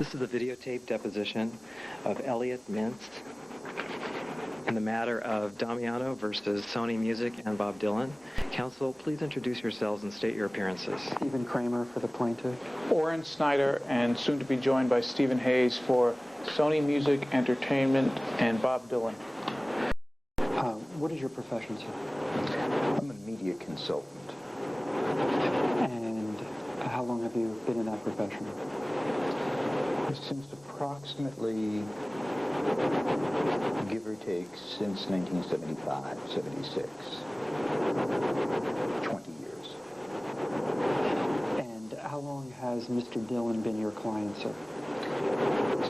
This is a videotape deposition of Elliot Mintz in the matter of Damiano versus Sony Music and Bob Dylan. Counsel, please introduce yourselves and state your appearances. Stephen Kramer for the plaintiff. Orrin Snyder, and soon to be joined by Stephen Hayes for Sony Music Entertainment and Bob Dylan. What is your profession, sir? I'm a media consultant. And how long have you been in that profession? Since approximately, give or take, since 1975, 76. 20 years. And how long has Mr. Dylan been your client, sir?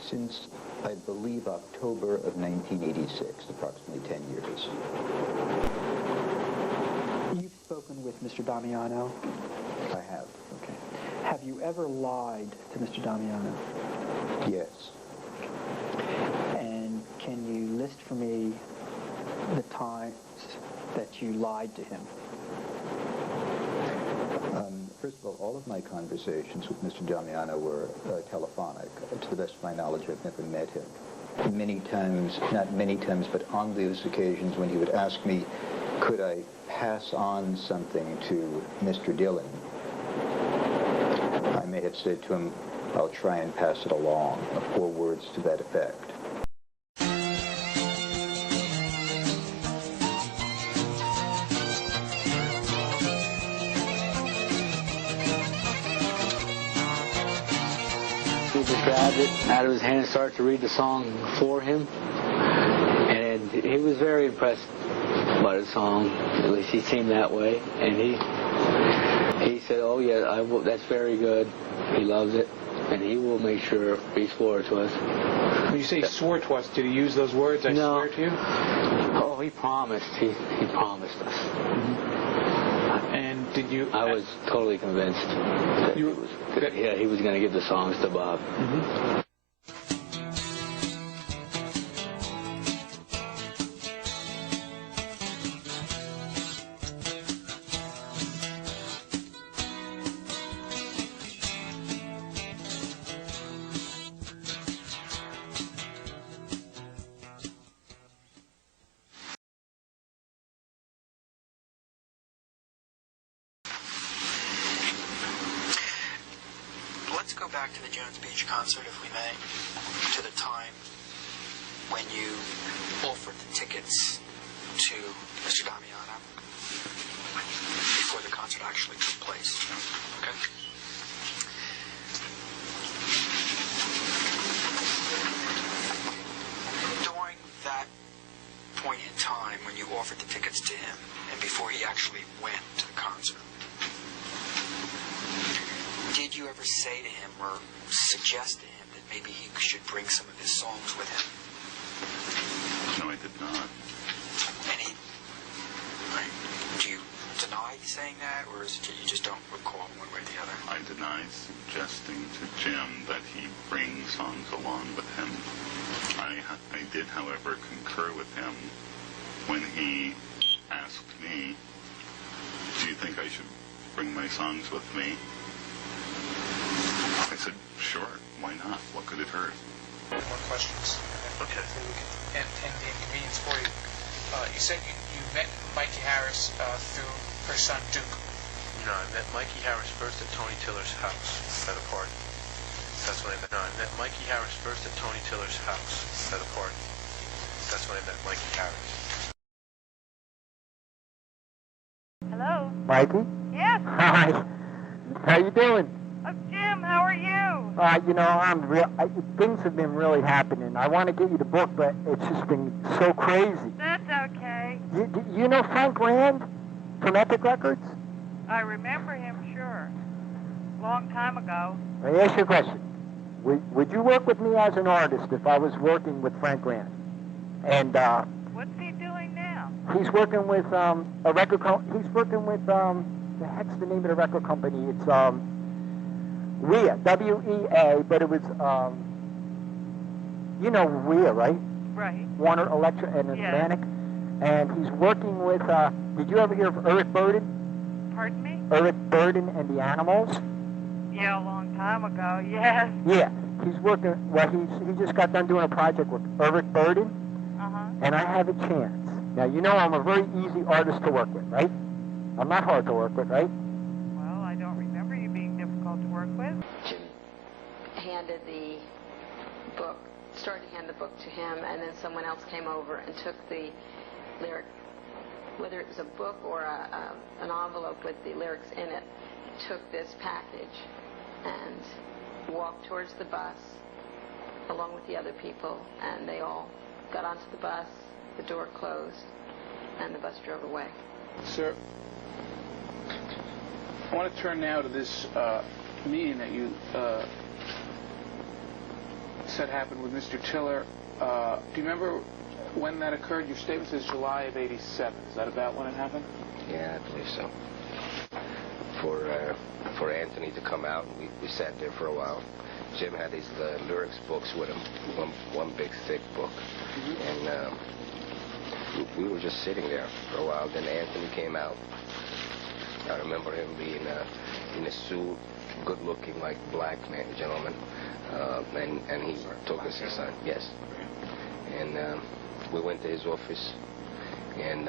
Since, I believe, October of 1986, approximately 10 years. You've spoken with Mr. Damiano? I have. Okay. Have you ever lied to Mr. Damiano? Yes. And can you list for me the times that you lied to him? First of all of my conversations with Mr. Damiano were telephonic. To the best of my knowledge, I've never met him. Many times, not many times, but on those occasions when he would ask me, could I pass on something to Mr. Dylan, I may have said to him, I'll try and pass it along, 4 words to that effect. He just grabbed it out of his hand and started to read the song for him. And he was very impressed by the song. At least he seemed that way. And he said, oh yeah, that's very good. He loves it. And he will make sure he swore to us. When you say swore to us, did he use those words, I swear to you? Oh, he promised. He promised us. Mm-hmm. And did you... I was totally convinced that he was going to give the songs to Bob. Mm-hmm. Let's go back to the Jones Beach concert, if we may, to the time when you offered the tickets to Mr. Damiano before the concert actually took place. Okay. During that point in time when you offered the tickets to him and before he actually went to the concert, did you ever say to him or suggest to him that maybe he should bring some of his songs with him? No, I did not. Do you deny saying that, or is it you just don't recall one way or the other? I deny suggesting to Jim that he bring songs along with him. I did, however, concur with him when he asked me, do you think I should bring my songs with me? I said, sure, why not? What could it hurt? More questions. Okay. So we can end the inconvenience for you. You said you met Mikey Harris through her son Duke. No, I met Mikey Harris first at Tony Tiller's house at a party. That's when I met. No, I met Mikey Harris first at Tony Tiller's house at a party. That's when I met Mikey Harris. Hello? Mikey? Yes. Hi. How you doing? Jim, how are you? Things have been really happening. I want to get you the book, but it's just been so crazy. That's okay. You know Frank Rand from Epic Records? I remember him, sure. Long time ago. Let me ask you a question. Would you work with me as an artist if I was working with Frank Rand? And what's he doing now? He's working with a record company. He's working with the heck's the name of the record company? It's WEA, W-E-A, but it was WEA, right? Right. Warner Electric and Atlantic. And he's working with, did you ever hear of Eric Burden? Pardon me? Eric Burden and the Animals? Yeah, a long time ago, yes. Yeah. he's working, well, he just got done doing a project with Eric Burden, and I have a chance. Now, you know I'm a very easy artist to work with, right? I'm not hard to work with, right? Well, I don't remember you being difficult to work with. Jim handed the book, started to hand the book to him, and then someone else came over and took the lyric, whether it was a book or an envelope with the lyrics in it, took this package and walked towards the bus along with the other people, and they all got onto the bus, the door closed, and the bus drove away. Sir, I want to turn now to this meeting that you said happened with Mr. Tiller. Do you remember when that occurred? Your statement says July of '87. Is that about when it happened? Yeah, I believe so. For Anthony to come out, we sat there for a while. Jim had his lyrics books with him, one big thick book, and we were just sitting there for a while. Then Anthony came out. I remember him being in a suit, good-looking, like black man, gentleman, and he took us inside. Yes, and we went to his office. And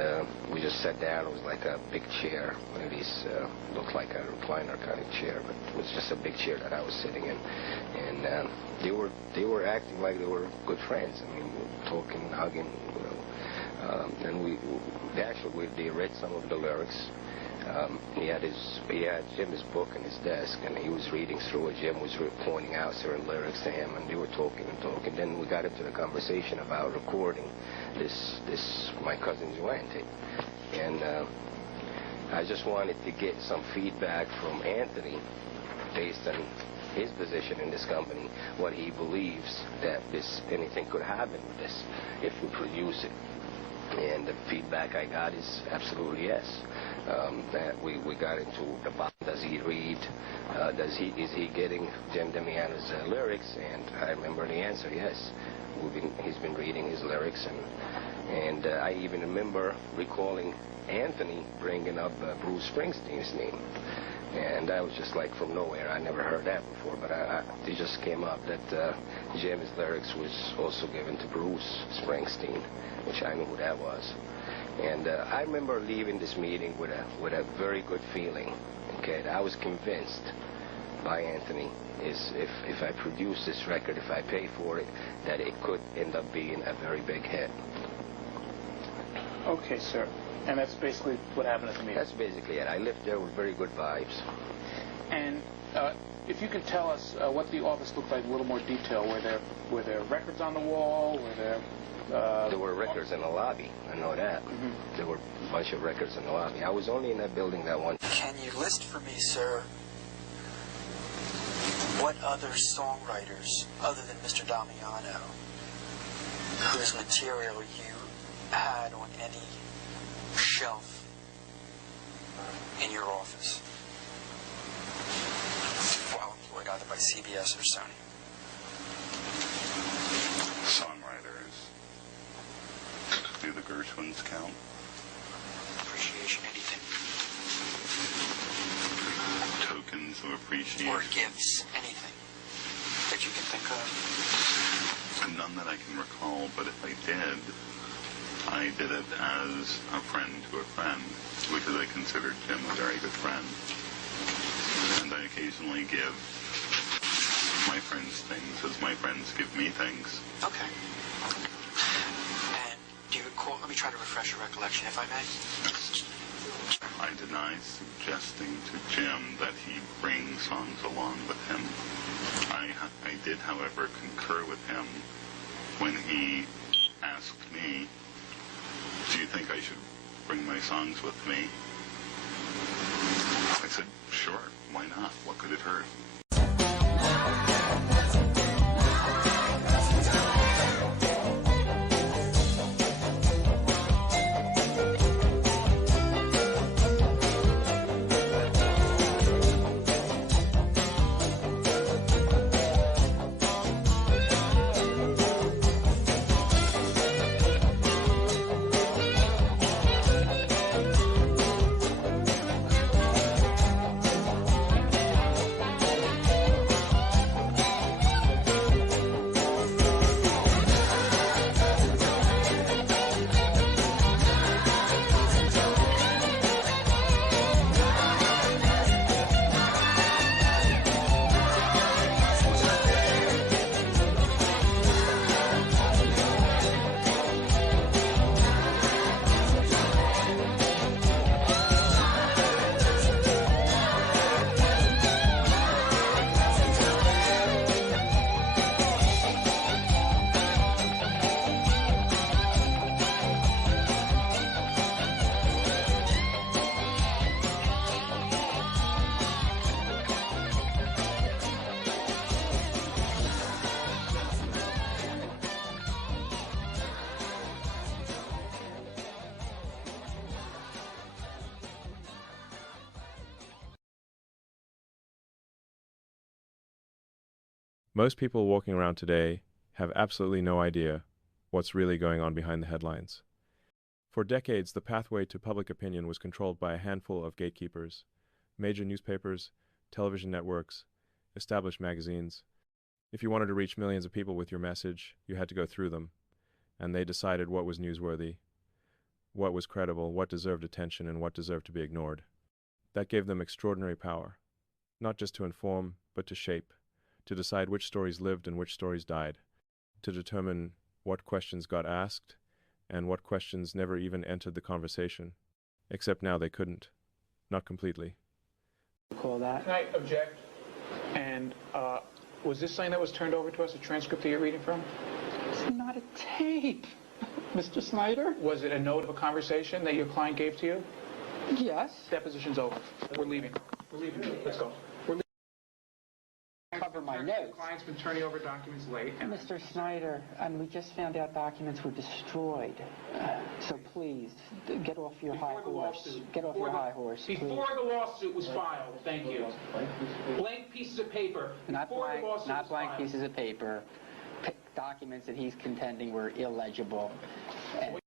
we just sat down. It was like a big chair. One of these looked like a recliner kind of chair, but it was just a big chair that I was sitting in. And they were acting like they were good friends. I mean, we were talking, hugging, you know. And they read some of the lyrics. He had Jim's book in his desk, and he was reading through it. Jim was pointing out certain lyrics to him, and they were talking and talking. Then we got into the conversation about recording this my cousin Joanne tape, and I just wanted to get some feedback from Anthony based on his position in this company, what he believes that anything could happen with this if we produce it. And the feedback I got is absolutely yes. That we got into the bottom. Does he read? Is he getting James Damiano's lyrics? And I remember the answer, yes. He's been reading his lyrics, and I even remember recalling Anthony bringing up Bruce Springsteen's name. And I was just like from nowhere. I never heard that before, but it just came up that Jim's lyrics was also given to Bruce Springsteen, which I knew who that was. And I remember leaving this meeting with a very good feeling. Okay, I was convinced by Anthony is if I produce this record, if I pay for it, that it could end up being a very big hit. Okay, sir. And that's basically what happened at the meeting? That's basically it. I left there with very good vibes. And if you could tell us what the office looked like in a little more detail. Were there records on the wall? There were records in the lobby. I know that. There were a bunch of records in the lobby. I was only in that building that one. Can you list for me, sir, what other songwriters, other than Mr. Damiano, whose material you had on any shelf in your office while employed either by CBS or Sony? Songwriters. Do the Gershwins count? Appreciation, anything. Tokens of appreciation. Or gifts, anything that you can think of. None that I can recall, but if I did it as a friend to a friend, because I considered Jim a very good friend. And I occasionally give my friends things as my friends give me things. Okay. And do you recall, let me try to refresh your recollection, if I may. I deny suggesting to Jim that he bring songs along with him. I did, however, concur with him when he asked me, do you think I should bring my songs with me? I said, sure, why not? What could it hurt? Most people walking around today have absolutely no idea what's really going on behind the headlines. For decades, the pathway to public opinion was controlled by a handful of gatekeepers: major newspapers, television networks, established magazines. If you wanted to reach millions of people with your message, you had to go through them, and they decided what was newsworthy, what was credible, what deserved attention, and what deserved to be ignored. That gave them extraordinary power, not just to inform, but to shape, to decide which stories lived and which stories died, to determine what questions got asked and what questions never even entered the conversation. Except now they couldn't. Not completely. Call that. Can I object? And was this something that was turned over to us, a transcript that you're reading from? It's not a tape, Mr. Snyder. Was it a note of a conversation that your client gave to you? Yes. Deposition's over. We're leaving. We're leaving. Let's go. We're leaving. Cover my notes. The client's been turning over documents late. Mr. Snyder, and we just found out documents were destroyed. So please, get off your high horse. Get off your high horse, please. Before the lawsuit was filed, thank you. Blank pieces of paper. Not blank pieces of paper. Documents that he's contending were illegible. And